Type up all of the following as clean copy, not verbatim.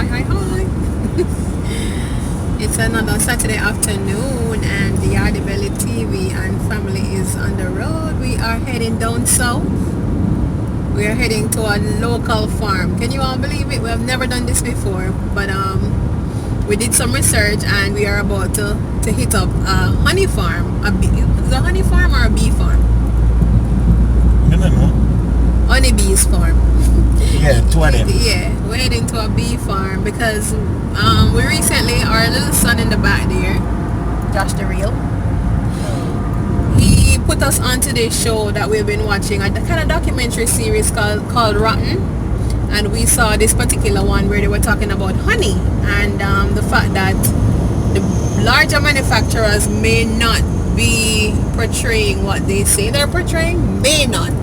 Hi, hi, hi. It's another Saturday afternoon and the Yardie Belly TV and family is on the road. We are heading down south. We are heading to a local farm. Can you all believe it? We have never done this before, but we did some research and we are about to hit up a honey farm. Is it a honey farm or a bee farm? I don't know. Honeybees farm. Yeah, two of them. Yeah, we're heading to a bee farm because we recently, our little son in the back there, Josh the Real, he put us onto this show that we've been watching, a kind of documentary series called Rotten, and we saw this particular one where they were talking about honey and the fact that the larger manufacturers may not be portraying what they say they're portraying, may not.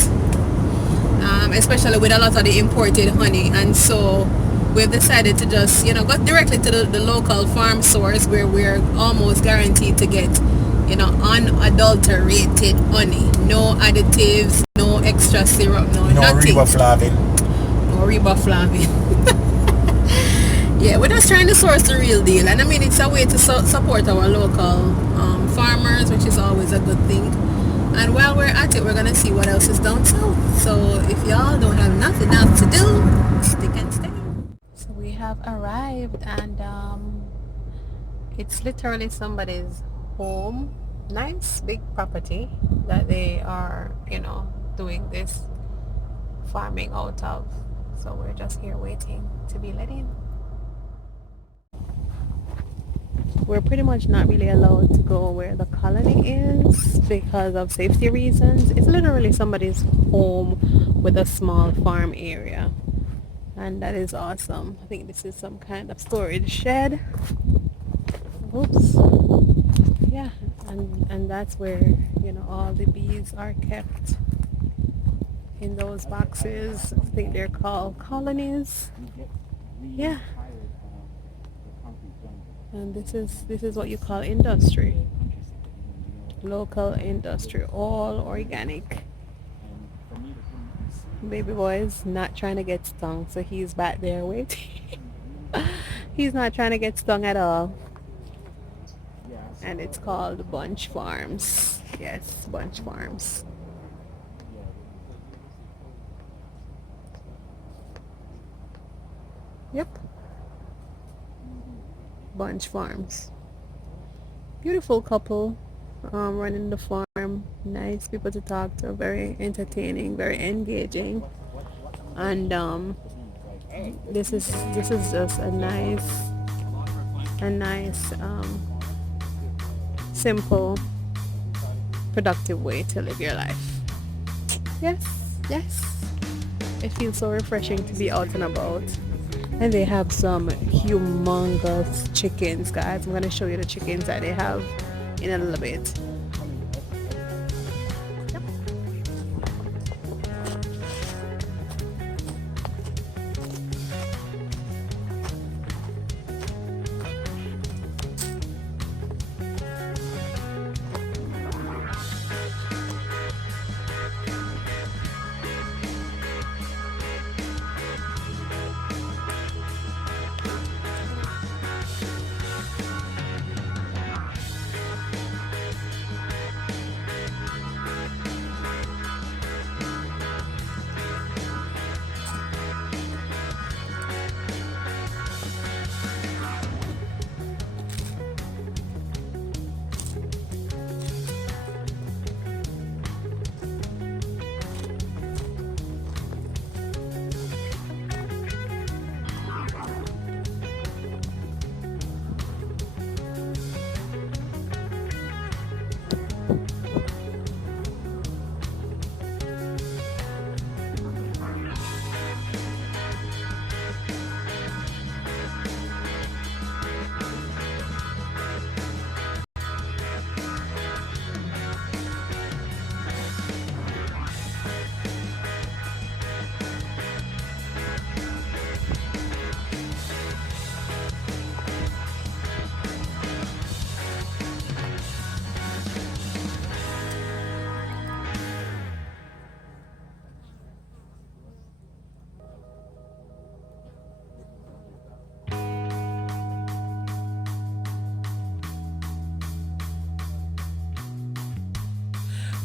Especially with a lot of the imported honey, and so we've decided to just go directly to the local farm source where we're almost guaranteed to get unadulterated honey, no additives, no extra syrup, no nothing, riboflavin. No riboflavin. Yeah, we're just trying to source the real deal, and I mean it's a way to support our local farmers, which is always a good thing. And while we're at it, we're gonna see what else is down south. So if y'all don't have nothing else to do, stick and stay. So we have arrived, and it's literally somebody's home. Nice big property that they are, doing this farming out of. So we're just here waiting to be let in. We're pretty much not really allowed to go where the colony is because of safety reasons. It's literally somebody's home with a small farm area, and that is awesome. I think this is some kind of storage shed. Oops. Yeah, and that's where all the bees are kept in those boxes. I think they're called colonies. Yeah. And this is what you call industry, local industry, all organic. Baby boy is not trying to get stung, so he's back there waiting. He's not trying to get stung at all. And it's called Bunch Farms. Yes, Bunch Farms. Yep. Bunch Farms. Beautiful couple running the farm. Nice people to talk to. Very entertaining. Very engaging. And this is just a nice simple, productive way to live your life. Yes. It feels so refreshing to be out and about. And they have some humongous chickens, guys. I'm going to show you the chickens that they have in a little bit.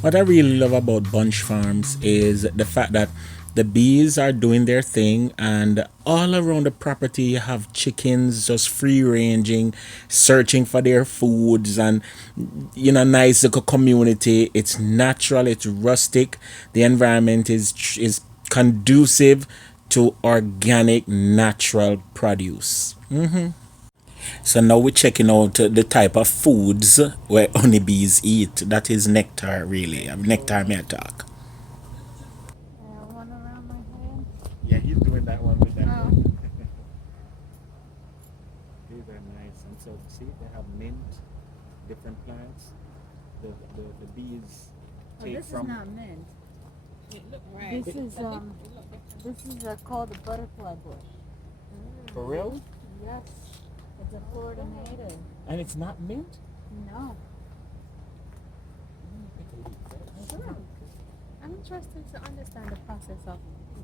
What I really love about bunch farms is the fact that the bees are doing their thing, and all around the property you have chickens just free ranging, searching for their foods, and nice little community. It's natural, it's rustic, the environment is conducive to organic natural produce. So now we're checking out the type of foods where honeybees eat. That is nectar, really. Nectar may I talk. One around my head. Yeah, he's doing that one with that. Oh. These are nice. And so, see, they have mint, different plants. The bees Oh, take this from. is not mint. Right. This is called a butterfly bush. For real? Yes, it's a Florida native. And it's not mint? No. Sure. I'm interested to understand the process of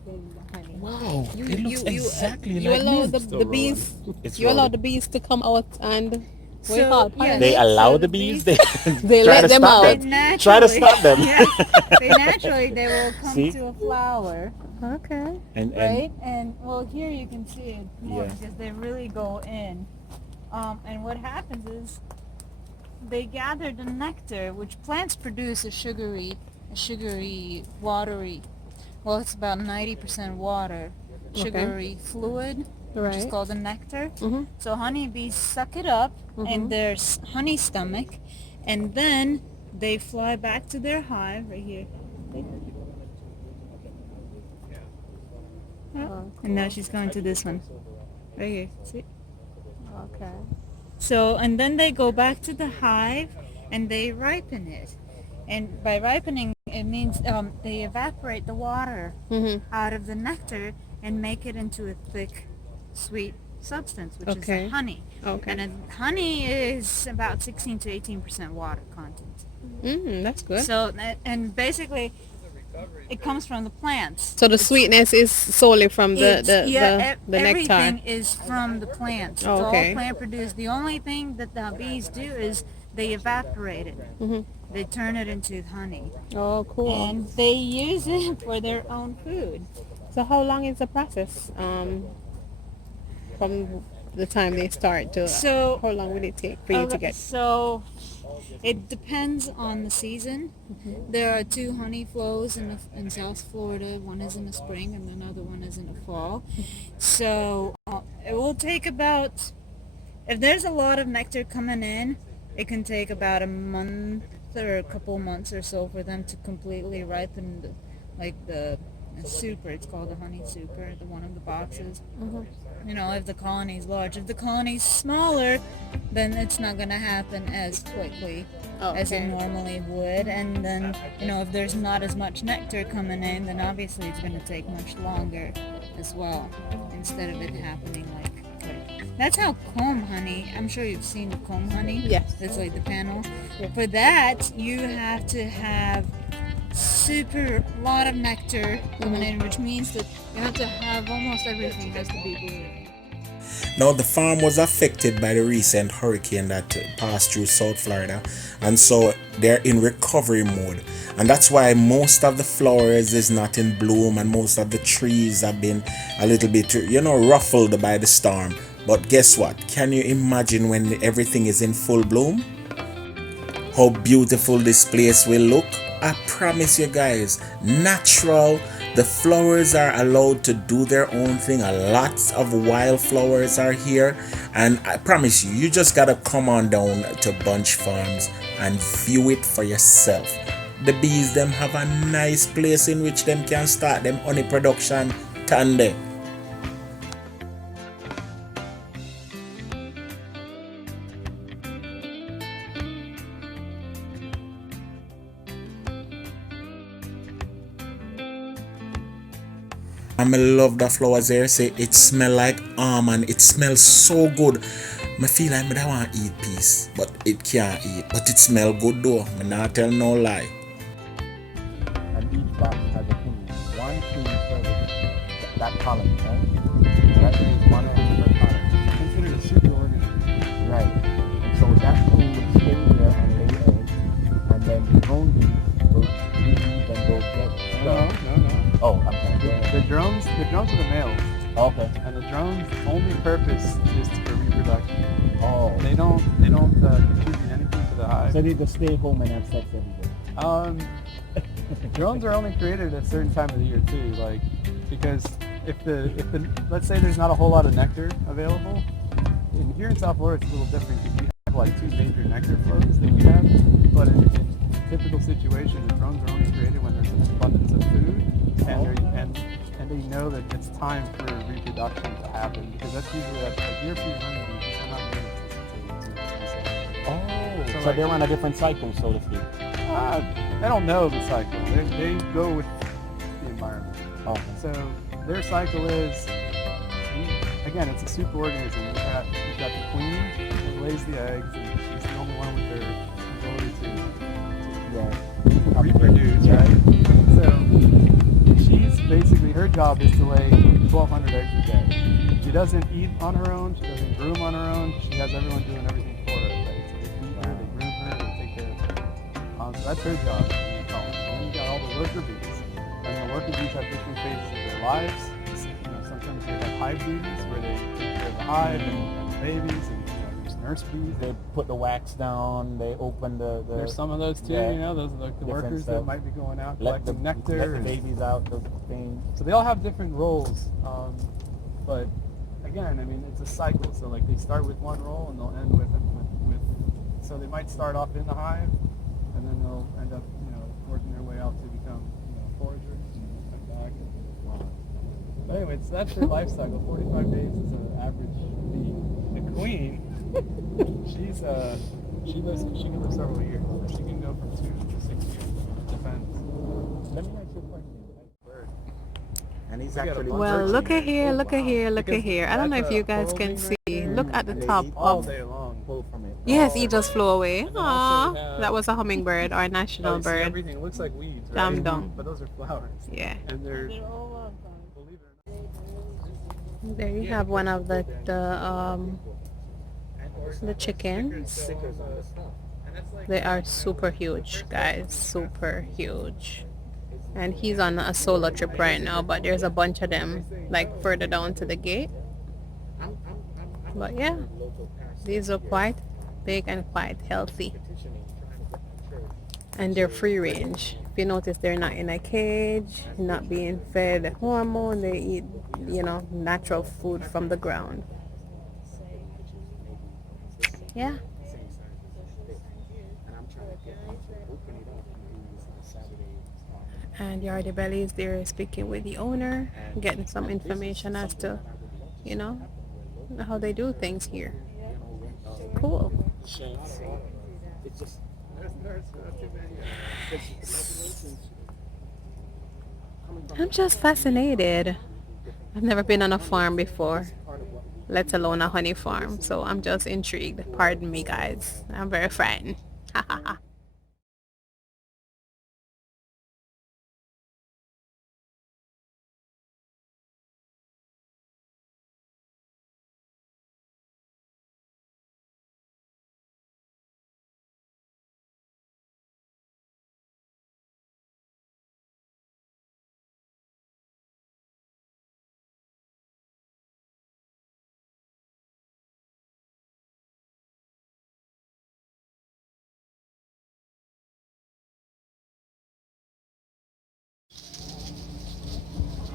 getting the honey. Wow. You, it looks exactly you like allow mint. the bees. It's You allow rolling. the bees to come out and So, we call yeah, They So allow the the bees? bees- They Try let to them stop out. them. Try to stop them. They will come See? to a flower, Okay. And right? And well, here you can see it more Yeah. because they really go in. And what happens is they gather the nectar, which plants produce a sugary, watery. Well, it's about 90% water, sugary fluid, which is Right. called the nectar. Mm-hmm. So honeybees suck it up in their honey stomach, and then they fly back to their hive right here. And now she's going to this one, right here. See? Okay. So, and then they go back to the hive and they ripen it. And by ripening, it means they evaporate the water Mm-hmm. out of the nectar and make it into a thick, sweet substance, which is Okay. the honey. Okay. And honey is about 16 to 18% water content. That's good. So, and basically, it comes from the plants. So the sweetness is solely from the nectar. Everything is from the plants. It's Okay. all plant produced. The only thing that the bees do is they evaporate it. Mm-hmm. They turn it into honey, Oh, cool. and they use it for their own food. So how long is the process from the time they start to So, how long will it take for you to get? So it depends on the season. There are two honey flows in South Florida. One is in the spring and another one is in the fall. So it will take about, if there's a lot of nectar coming in, it can take about a month or a couple months or so for them to completely ripen the super. It's called the honey super, the one in the boxes. You know, if the colony is large. If the colony is smaller, then it's not going to happen as quickly as it normally would. And then, if there's not as much nectar coming in, then obviously it's going to take much longer as well, instead of it happening like quick. That's how comb honey, I'm sure you've seen the comb honey. Yes. That's like the panel. For that, you have to have super lot of nectar coming in, which means that you have to have almost everything has to be blue. Now, the farm was affected by the recent hurricane that passed through South Florida, and so they're in recovery mode. And that's why most of the flowers is not in bloom, and most of the trees have been a little bit, ruffled by the storm. But guess what? Can you imagine when everything is in full bloom? How beautiful this place will look. I promise you guys, natural. The flowers are allowed to do their own thing. A lot of wildflowers are here, and I promise you, you just gotta come on down to Bunch Farms and view it for yourself. The bees them have a nice place in which them can start them honey production tande. I love the flowers here. Say it smell like almond. It smells so good. I feel like I want to eat piece, but it can't eat. But it smell good though. I not tell no lie. And each box has a queen. One queen for that column, right? That means one per column. Considered a super organism. Right. And so that queen would stay there and lay eggs, and then the drone bees will Oh, I'm sorry. Go ahead. The drones are the males, Okay. and the drones' only purpose is for reproduction. Oh. They don't contribute anything to the hive. So they just stay home and have sex every day. Drones are only created at a certain time of the year too, like because if the let's say there's not a whole lot of nectar available, and here in South Florida it's a little different because we have like 2 major nectar flows that we have, but in a typical situation, the drones are only created when there's an abundance of food, and they know that it's time for reproduction to happen because that's usually like European honeybees are not made So they're on a different cycle, so to speak. they don't know the cycle. They go with the environment. Okay. So their cycle is, again, it's a superorganism. You've got the queen that lays the eggs, and she's the only one with their ability to reproduce, right? So she's basically, her job is to lay 1,200 eggs a day. She doesn't eat on her own. She doesn't groom on her own. She has everyone doing everything for her. Right? So they feed her, they groom her, they take care of her. So that's her job. And then you got all the worker bees. And the worker bees have different phases of their lives. Sometimes they have hive duties where they take care of the hive and the babies, and there's nurse bees. They put the wax down, they open the There's some of those too, those are the workers that might be going out collecting nectar. Let the babies out, the thing. So they all have different roles, but again, I mean, it's a cycle. So like they start with one role and they'll end with so they might start off in the hive, and then they'll end up, working their way out to become, foragers and come back. But anyway, so that's their life cycle. 45 days is an average bee. The queen, she can live several years. She can go from 2 to 6 years. It depends. Let me ask you a question. Bird. And he's We got a actually bunch. Well, look at here, look at here, look at Because here. I don't know if that's you a guys coral can bean right see. there. Look at the And they top eat All of. day long. Pull from it. Yes, he just flew away. And then also we Aww, have- that was a hummingbird, our national You see bird. everything. It looks like weeds, right? Dum dum. But those are flowers. Yeah. And they're, believe it or not, There you have one of the chickens. They are super huge, guys, super huge. And he's on a solo trip right now, but there's a bunch of them like further down to the gate. But yeah, these are quite big and quite healthy. And they're free range. If you notice, they're not in a cage, not being fed hormone. They eat, natural food from the ground. Yeah. And Yardie Belly is there speaking with the owner, getting some information as to, how they do things here. Cool. I'm just fascinated. I've never been on a farm before, let alone a honey farm. So I'm just intrigued. Pardon me, guys. I'm very frightened. Ha ha ha.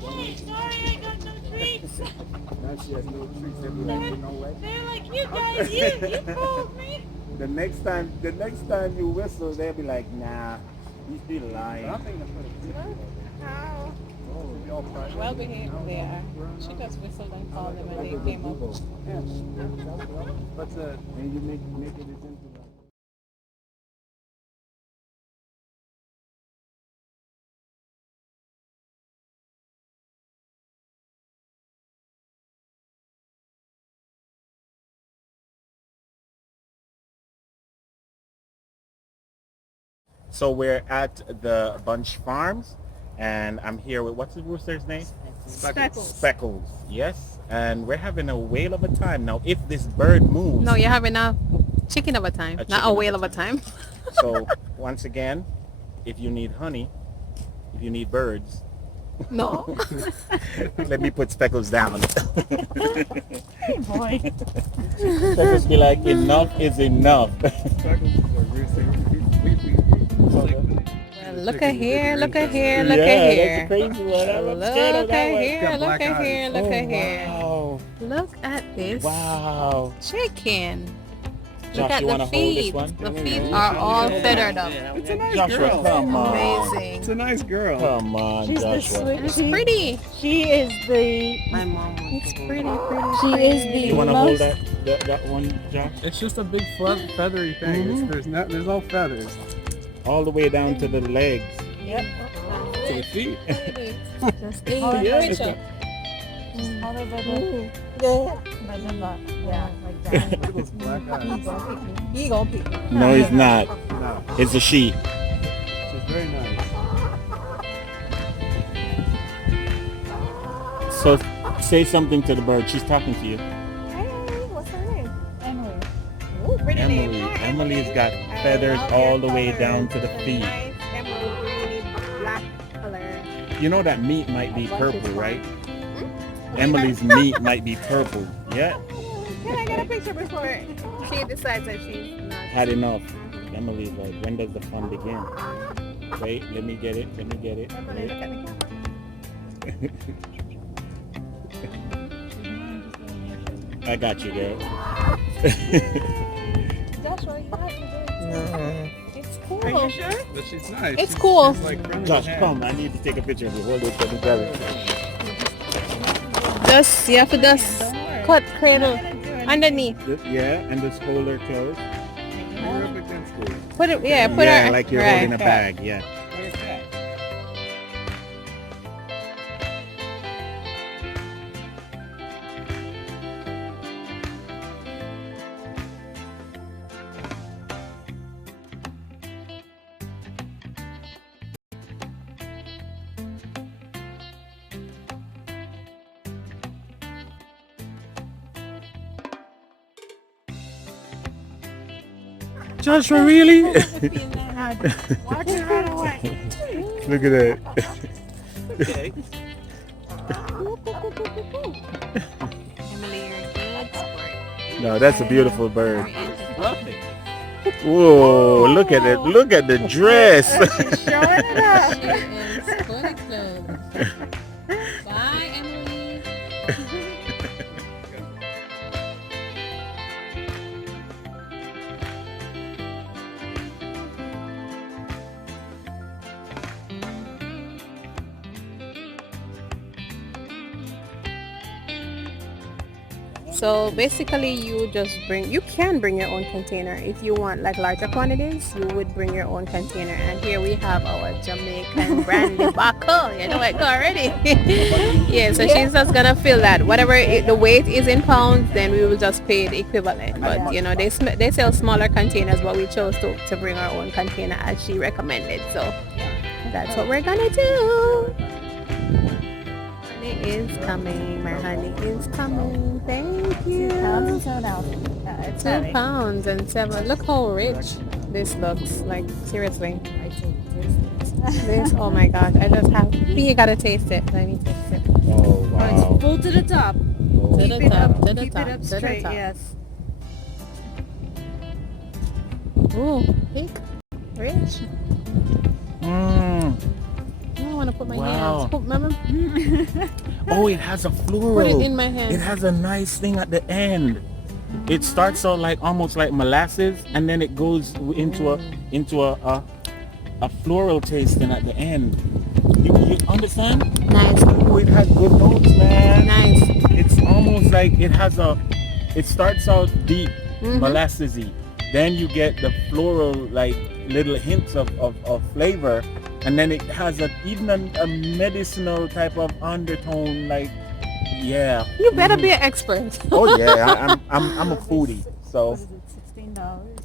Hey, sorry I got no treats. Now she has no treats. They'll be like, you know what? They're like, you guys, you fooled me. The next time you whistle, they'll be like, nah, he's still lying. nothing to put it How? we all private. Well behaved they are. She just whistled and called them and they came up. But And you make it into So we're at the Bunch Farms, and I'm here with, what's the rooster's name? Speckles. Speckles, yes. And we're having a whale of a time. Now, if this bird moves... No, you're having a chicken of a time, not a whale of a time. So, once again, if you need honey, if you need birds. No. Let me put Speckles down. Hey, boy. Speckles be like, enough is enough. Look at here, look at here, look Yeah, at that's here. a crazy one. I'm Look scared of that at one. here, Got look black at eyes. here, look at here. Wow. Look at this Wow. chicken. Josh, Look at you the wanna hold this feet. one? The feet are all feathered up. It's a nice Joshua, girl. come on. Amazing. It's a nice girl. Come on, She's the Joshua. sweet. It's pretty. She is the. My mom wants It's to go. pretty. She is the You want to most. hold that one, Josh? It's just a big feathery thing. Mhm. There's no feathers. All the way down to the legs. Yep. To the feet. Just a Yeah, it's picture. All over Ooh. yeah, like that. Look at those black eyes. He gonna pick me. No, it's not. No, It's a she. she's very nice. So say something to the bird. She's talking to you. Hey, what's her name? Emily. Ooh, pretty Emily. name. Hi, Emily's Emily. got I feathers love all your the way colors. down to the It's a feet. nice emerald greeny black color. You know that meat might be I like purple, this one. right? Emily's meat might be purple. Yeah. Can I get a picture before she decides that she's not? Had enough. Emily's like, when does the fun begin? Wait, let me get it. Let me get it. Emily, look at the camera. I got you, girl. Joshua, you have to do it. It's cool. Are you sure? But she's nice. It's cool. She's like friendly Josh, hand. come. I need to take a picture of you. Hold it together. Just, you have to just cut cradle underneath. Yeah, and just hold her close. You're up against it. Put it, yeah, put Yeah, her. like you're right. holding a bag. Yeah. Where's that? Joshua, really? Watch it right away. Look at that. Okay. Emily, you're a good sport. No, that's a beautiful bird. Lovely. Whoa, look at it. Look at the dress. She's showing it up. She is fully clothed. Bye, Emily. So basically you can bring your own container. If you want like larger quantities, you would bring your own container. And here we have our Jamaican brandy bottle. You know it already. Yeah, so she's just gonna fill that. Whatever the weight is in pounds, then we will just pay the equivalent. But you know, they sell smaller containers, but we chose to bring our own container as she recommended. So that's what we're gonna do. Honey is coming. My honey is coming. Thank you. 2 pounds and 7 ounces. It's 2 heavy. pounds and 7. Look how rich this looks. Like seriously. This. Oh my god. I just have. You gotta taste it. Let me taste it. Oh, wow. It's full to the top. Oh. To Keep the it top. up. To the Keep top. it up To the straight. top. Yes. Ooh, big, rich. Mm. I want to put my Wow. hands. Remember? Oh, it has a floral. Put it in my hand. It has a nice thing at the end. It starts out like almost like molasses, and then it goes into a floral tasting at the end. You understand? Nice. Oh, it has good notes, man. Nice. It's almost like it starts out deep, Mhm. molassesy. Then you get the floral, like little hints of flavor, and then it has even a medicinal type of undertone, like, yeah. You better be an expert. Oh yeah, I'm a foodie, so What is it? $16.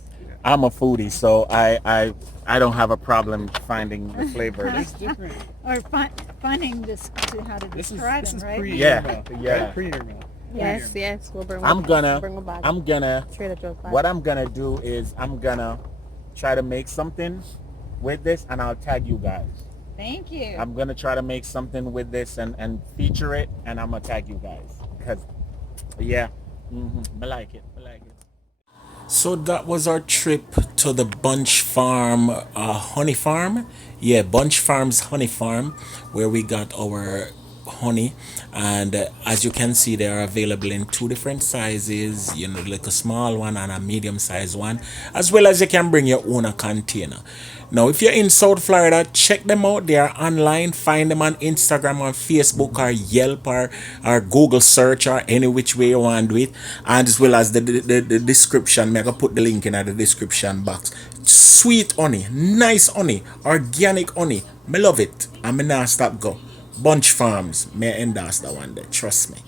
I'm a foodie, so I don't have a problem finding the flavor. It's different. Or finding this to how to This describe is them, right? pre Yeah, Irma, yeah. right? Pre Irma. Yes, yes. We'll bring. I'm gonna bring them back. Trader Joe's back. what I'm gonna do is I'm gonna try to make something with this, and I'll tag you guys. Thank you. I'm gonna try to make something with this and feature it, and I'm gonna tag you guys because yeah, I like it. I like it. So that was our trip to the Bunch Farm honey farm. Yeah, Bunch Farm's honey farm, where we got our honey. And as you can see, they are available in two different sizes, you know, like a small one and a medium sized one, as well as you can bring your own container. Now, if you're in South Florida, check them out. They are online. Find them on Instagram, on Facebook, or Yelp, or Google search, or any which way you want to do it. And as well as the description, I'm going to put the link in the description box. Sweet honey, nice honey, organic honey. I love it. I'm not stop go. Bunch Farms, may endorse that one day. Trust me.